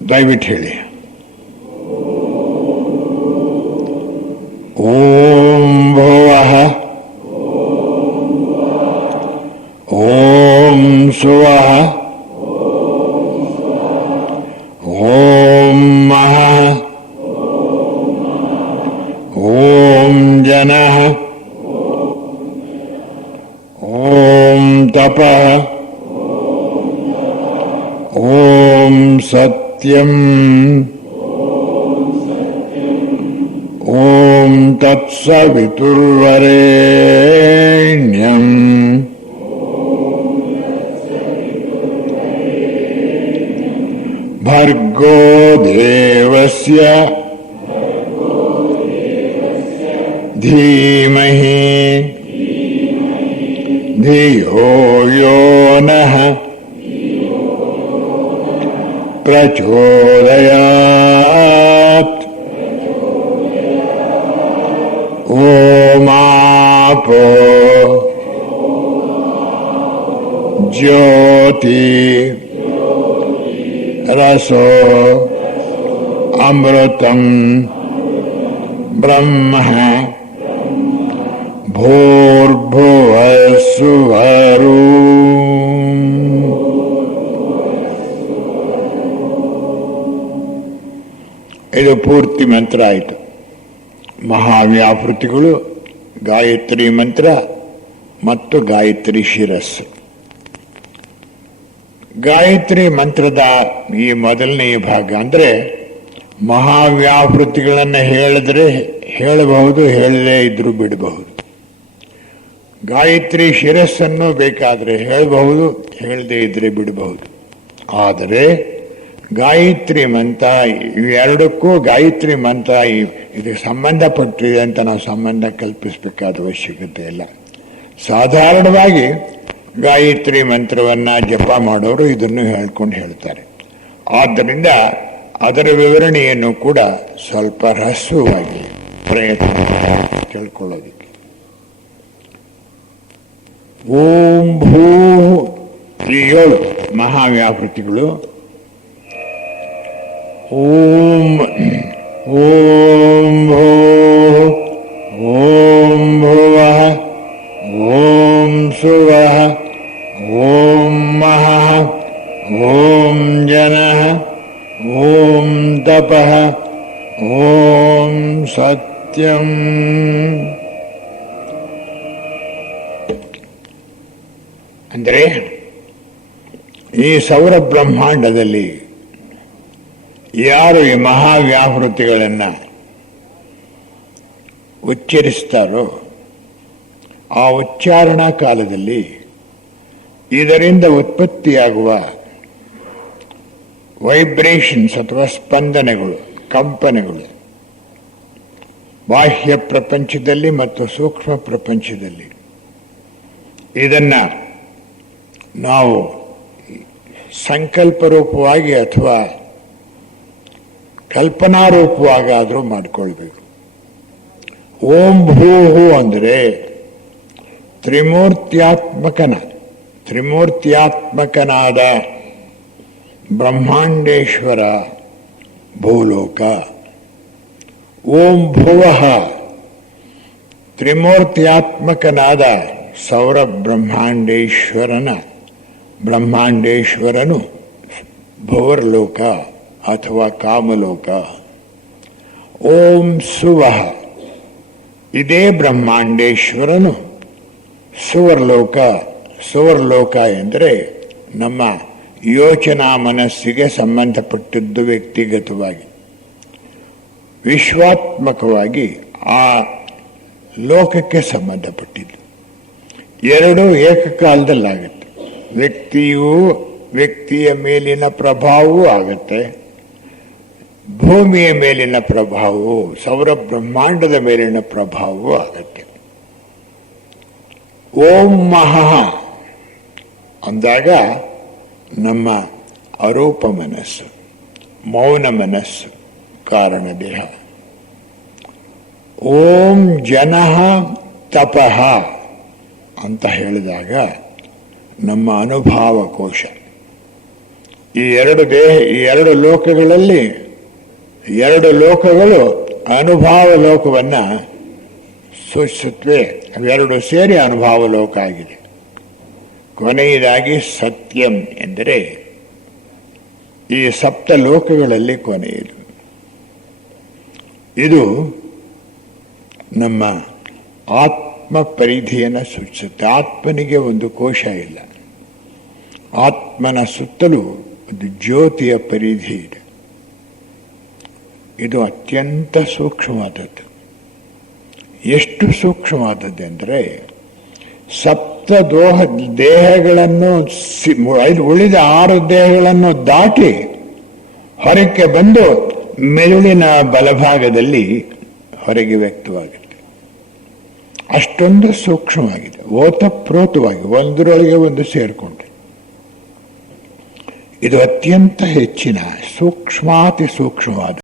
ದಯವಿಟ್ಟು ಹೇಳಿ. ಓಂ ಭುವಃ ಓಂ ಸುವಃ ಓಂ ಮಹಃ ಓಂ ಜನಃ ಓಂ ತಪಃ ಓಂ ಸತ್ಯಂ ಓಂ ತತ್ಸವಿತುರ್ವರೆಣ್ಯಂ ಭರ್ಗೋ ದೇವಸ್ಯ ಧೀಮಹಿ ಧಿಯೋ ಯೋ ನಃ ಪ್ರಚೋದಯಾತ್. ಓಮಾಪೋ ಜ್ಯೋತಿ ರಸೋ ಅಮೃತಂ ಬ್ರಹ್ಮ ಭೂರ್ಭುವಸ್ಸುವರೂ. ಇದು ಪೂರ್ತಿ ಮಂತ್ರ ಆಯಿತು. ಮಹಾವ್ಯಾಪೃತಿಗಳು, ಗಾಯತ್ರಿ ಮಂತ್ರ ಮತ್ತು ಗಾಯತ್ರಿ ಶಿರಸ್ಸು. ಗಾಯತ್ರಿ ಮಂತ್ರದ ಈ ಮೊದಲನೆಯ ಭಾಗ ಅಂದರೆ ಮಹಾವ್ಯಾಪೃತಿಗಳನ್ನು ಹೇಳಿದ್ರೆ ಹೇಳಬಹುದು, ಹೇಳದೇ ಇದ್ರೂ ಬಿಡಬಹುದು. ಗಾಯತ್ರಿ ಶಿರಸ್ಸನ್ನು ಬೇಕಾದರೆ ಹೇಳಬಹುದು, ಹೇಳದೇ ಇದ್ರೆ ಬಿಡಬಹುದು. ಆದರೆ ಗಾಯತ್ರಿ ಮಂತ್ರ ಇವೆರಡಕ್ಕೂ ಗಾಯತ್ರಿ ಮಂತ್ರ ಇದಕ್ಕೆ ಸಂಬಂಧಪಟ್ಟಿದೆ ಅಂತ ನಾವು ಸಂಬಂಧ ಕಲ್ಪಿಸಬೇಕಾದ ಅವಶ್ಯಕತೆ ಇಲ್ಲ. ಸಾಧಾರಣವಾಗಿ ಗಾಯತ್ರಿ ಮಂತ್ರವನ್ನು ಜಪ ಮಾಡೋರು ಇದನ್ನು ಹೇಳ್ಕೊಂಡು ಹೇಳ್ತಾರೆ. ಆದ್ದರಿಂದ ಅದರ ವಿವರಣೆಯನ್ನು ಕೂಡ ಸ್ವಲ್ಪ ರಹಸ್ಯವಾಗಿ ಪ್ರಯತ್ನ ತಿಳ್ಕೊಳ್ಳೋದಕ್ಕೆ. ಓಂ ಭೂ ಈ 7 ಮಹಾವ್ಯಾಪೃತಿಗಳು. ಓಂ ಓಂ ಭೂ ಓಂ ಭುವಃ ಓಂ ಸುವಃ ಓಂ ಮಹಃ ಓಂ ಜನಃ ಓಂ ತಪಃ ಓಂ ಸತ್ಯಂ. ಅಂದರೆ ಈ ಸೌರ ಬ್ರಹ್ಮಾಂಡದಲ್ಲಿ ಯಾರು ಈ ಮಹಾವ್ಯಾಪೃತಿಗಳನ್ನು ಉಚ್ಚರಿಸ್ತಾರೋ ಆ ಉಚ್ಚಾರಣಾ ಕಾಲದಲ್ಲಿ ಇದರಿಂದ ಉತ್ಪತ್ತಿಯಾಗುವ ವೈಬ್ರೇಷನ್ಸ್ ಅಥವಾ ಸ್ಪಂದನೆಗಳು, ಕಂಪನೆಗಳು ಬಾಹ್ಯ ಪ್ರಪಂಚದಲ್ಲಿ ಮತ್ತು ಸೂಕ್ಷ್ಮ ಪ್ರಪಂಚದಲ್ಲಿ ಇದನ್ನು ನಾವು ಸಂಕಲ್ಪ ರೂಪವಾಗಿ ಅಥವಾ ಕಲ್ಪನಾರೂಪವಾಗಾದರೂ ಮಾಡಿಕೊಳ್ಬೇಕು. ಓಂ ಭೂಹು ಅಂದರೆ ತ್ರಿಮೂರ್ತ್ಯಾತ್ಮಕನಾದ ಬ್ರಹ್ಮಾಂಡೇಶ್ವರ ಭೂಲೋಕ. ಓಂ ಭುವಃ ತ್ರಿಮೂರ್ತ್ಯಾತ್ಮಕನಾದ ಸೌರ ಬ್ರಹ್ಮಾಂಡೇಶ್ವರನು ಭುವರ್ಲೋಕ ಅಥವಾ ಕಾಮಲೋಕ. ಓಂ ಸುವಃ ಇದೇ ಬ್ರಹ್ಮಾಂಡೇಶ್ವರನು ಸುವರ್ಲೋಕ ಎಂದರೆ ನಮ್ಮ ಯೋಚನಾ ಮನಸ್ಸಿಗೆ ಸಂಬಂಧಪಟ್ಟಿದ್ದು. ವ್ಯಕ್ತಿಗತವಾಗಿ ವಿಶ್ವಾತ್ಮಕವಾಗಿ ಆ ಲೋಕಕ್ಕೆ ಸಂಬಂಧಪಟ್ಟಿದ್ದು. ಎರಡೂ ಏಕಕಾಲದಲ್ಲಾಗುತ್ತೆ. ವ್ಯಕ್ತಿಯ ಮೇಲಿನ ಪ್ರಭಾವವೂ ಆಗುತ್ತೆ, ಭೂಮಿಯ ಮೇಲಿನ ಪ್ರಭಾವವು, ಸೌರ ಬ್ರಹ್ಮಾಂಡದ ಮೇಲಿನ ಪ್ರಭಾವವೂ ಆಗುತ್ತೆ. ಓಂ ಮಹಃ ಅಂದಾಗ ನಮ್ಮ ಅರೂಪ ಮನಸ್ಸು, ಮೌನ ಮನಸ್ಸು, ಕಾರಣ ದೇಹ. ಓಂ ಜನಃ ತಪಃ ಅಂತ ಹೇಳಿದಾಗ ನಮ್ಮ ಅನುಭಾವ ಕೋಶ. ಈ ಎರಡು ಲೋಕಗಳಲ್ಲಿ ಎರಡು ಲೋಕಗಳು ಅನುಭವ ಲೋಕವನ್ನು ಸೂಚಿಸುತ್ತವೆ. ಅವೆರಡು ಸೇರಿ ಅನುಭವ ಲೋಕ ಆಗಿದೆ. ಕೊನೆಯದಾಗಿ ಸತ್ಯಂ ಎಂದರೆ ಈ ಸಪ್ತ ಲೋಕಗಳಲ್ಲಿ ಕೊನೆಯದು. ಇದು ನಮ್ಮ ಆತ್ಮ ಪರಿಧಿಯನ್ನು ಸೂಚಿಸುತ್ತೆ. ಆತ್ಮನಿಗೆ ಒಂದು ಕೋಶ ಇಲ್ಲ. ಆತ್ಮನ ಸುತ್ತಲೂ ಒಂದು ಜ್ಯೋತಿಯ ಪರಿಧಿ ಇದೆ. ಇದು ಅತ್ಯಂತ ಸೂಕ್ಷ್ಮವಾದದ್ದು. ಎಷ್ಟು ಸೂಕ್ಷ್ಮವಾದದ್ದೆಂದರೆ ದೇಹಗಳನ್ನು ಉಳಿದ 6 ದೇಹಗಳನ್ನು ದಾಟಿ ಹೊರಕ್ಕೆ ಬಂದು ಮೆದುಳಿನ ಬಲಭಾಗದಲ್ಲಿ ಹೊರಗೆ ವ್ಯಕ್ತವಾಗುತ್ತೆ. ಅಷ್ಟೊಂದು ಸೂಕ್ಷ್ಮವಾಗಿದೆ, ಓತಪ್ರೋತವಾಗಿ ಒಂದರೊಳಗೆ ಒಂದು ಸೇರಿಕೊಂಡು. ಇದು ಅತ್ಯಂತ ಹೆಚ್ಚಿನ ಸೂಕ್ಷ್ಮಾತಿ ಸೂಕ್ಷ್ಮವಾದ